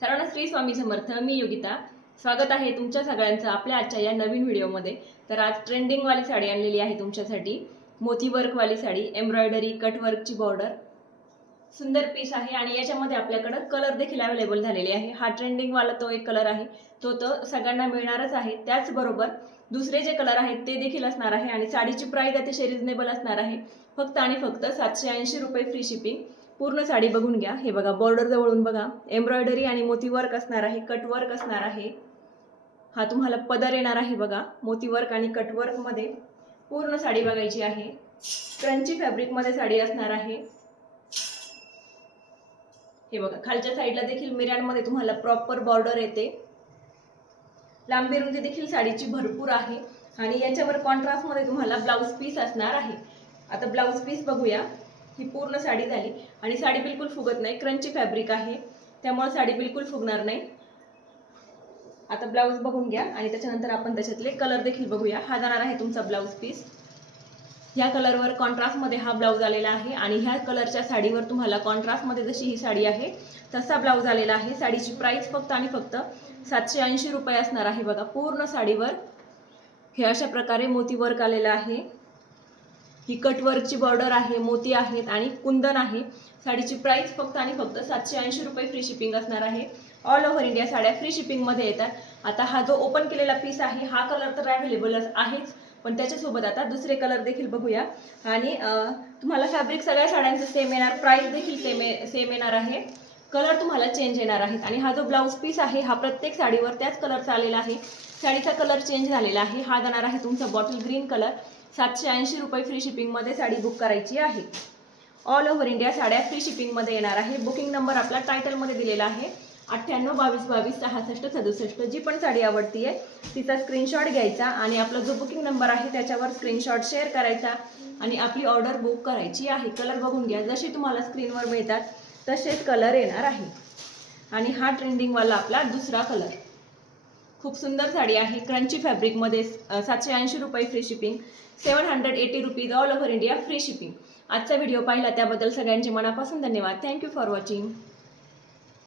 सर्वांना श्री स्वामी समर्थ. मी योगिता. स्वागत आहे तुमच्या सगळ्यांचं आपल्या आजच्या या नवीन व्हिडिओमध्ये. तर आज ट्रेंडिंगवाली साडी आणलेली आहे तुमच्यासाठी. मोती वर्कवाली साडी, एम्ब्रॉयडरी, कट वर्कची बॉर्डर, सुंदर पीस आहे आणि याच्यामध्ये आपल्याकडे कलर देखील अवेलेबल झालेले आहे. हा ट्रेंडिंगवाला तो एक कलर आहे, तो सगळ्यांना मिळणारच आहे. त्याचबरोबर दुसरे जे कलर आहेत ते देखील असणार आहे आणि साडीची प्राइस अतिशय रिजनेबल असणार आहे. फक्त आणि फक्त 780 रुपये फ्री शिपिंग. पूर्ण साडी बघून घ्या. हे बघा, बॉर्डर जवळून बघा, एम्ब्रॉयडरी आणि मोती वर्क असणार आहे, कट वर्क असणार आहे. हा तुम्हाला पदर येणार आहे बघा, मोती वर्क आणि कट वर्क मध्ये पूर्ण साडी बघायची आहे. क्रंची फॅब्रिक मध्ये साडी असणार आहे. हे बघा, खालच्या साईडला देखील मिऱ्यांमध्ये तुम्हाला प्रॉपर बॉर्डर येते. लांबी रुंदी देखील साडीची भरपूर आहे आणि याच्यावर कॉन्ट्रास्ट मध्ये तुम्हाला ब्लाउज पीस असणार आहे. आता ब्लाउज पीस बघूया. ही पूर्ण साडी झाली आणि साडी बिलकुल फुगत नाही. क्रंची फॅब्रिक आहे त्यामुळे साडी बिलकुल फुगणार नाही. आता ब्लाउज बघून घ्या आणि त्याच्यानंतर आपण त्याच्यातले कलर देखील बघूया. हा जाणार आहे तुमचा ब्लाउज पीस. ह्या कलरवर कॉन्ट्रास्टमध्ये हा ब्लाउज आलेला आहे आणि ह्या कलरच्या साडीवर तुम्हाला कॉन्ट्रास्टमध्ये जशी ही साडी आहे तसा ब्लाउज आलेला आहे. साडीची प्राइस फक्त आणि फक्त 780 रुपये असणार आहे. बघा, पूर्ण साडीवर हे अशा प्रकारे मोती वर्क आलेलं आहे. ही कट वर्कची बॉर्डर आहे, मोती आहेत आणि कुंदन आहे. साडीची प्राइस फक्त आणि फक्त 780 रुपये फ्री शिपिंग असणार आहे. ऑल ओव्हर इंडिया साड्या फ्री शिपिंगमध्ये येतात. आता हा जो ओपन केलेला पीस आहे हा कलर तर अवेलेबलच आहेच, पण त्याच्यासोबत आता दुसरे कलर देखील बघूया. आणि तुम्हाला फॅब्रिक सगळ्या साड्यांचं सेम येणार, प्राइस देखील सेम येणार आहे. कलर तुम्हाला चेंज येणार आहेत. आणि हा जो ब्लाउज पीस आहे हा प्रत्येक साडीवर त्याच कलरचा आलेला आहे. साडीचा कलर चेंज झालेला आहे. हा जाणार आहे तुमचा बॉटल ग्रीन कलर. 780 रुपये फ्री शिपिंगमध्ये साडी बुक करायची आहे. ऑल ओव्हर इंडिया साड्या फ्री शिपिंगमध्ये येणार आहे. बुकिंग नंबर आपला टायटलमध्ये दिलेला आहे, 98 22 22 66 67. जी पण साडी आवडती आहे तिचा स्क्रीनशॉट घ्यायचा आणि आपला जो बुकिंग नंबर आहे त्याच्यावर स्क्रीनशॉट शेअर करायचा आणि आपली ऑर्डर बुक करायची आहे. कलर बघून घ्या, जसे तुम्हाला स्क्रीनवर मिळतात तसेच कलर येणार आहे. आणि हा ट्रेंडिंगवाला आपला दुसरा कलर. खूप सुंदर साडी आहे, क्रंची फॅब्रिकमध्ये. 780 रुपये free shipping, 780 rupees all over India free shipping. आजचा व्हिडिओ पाहिला त्याबद्दल सगळ्यांचे मनापासून धन्यवाद. Thank you for watching.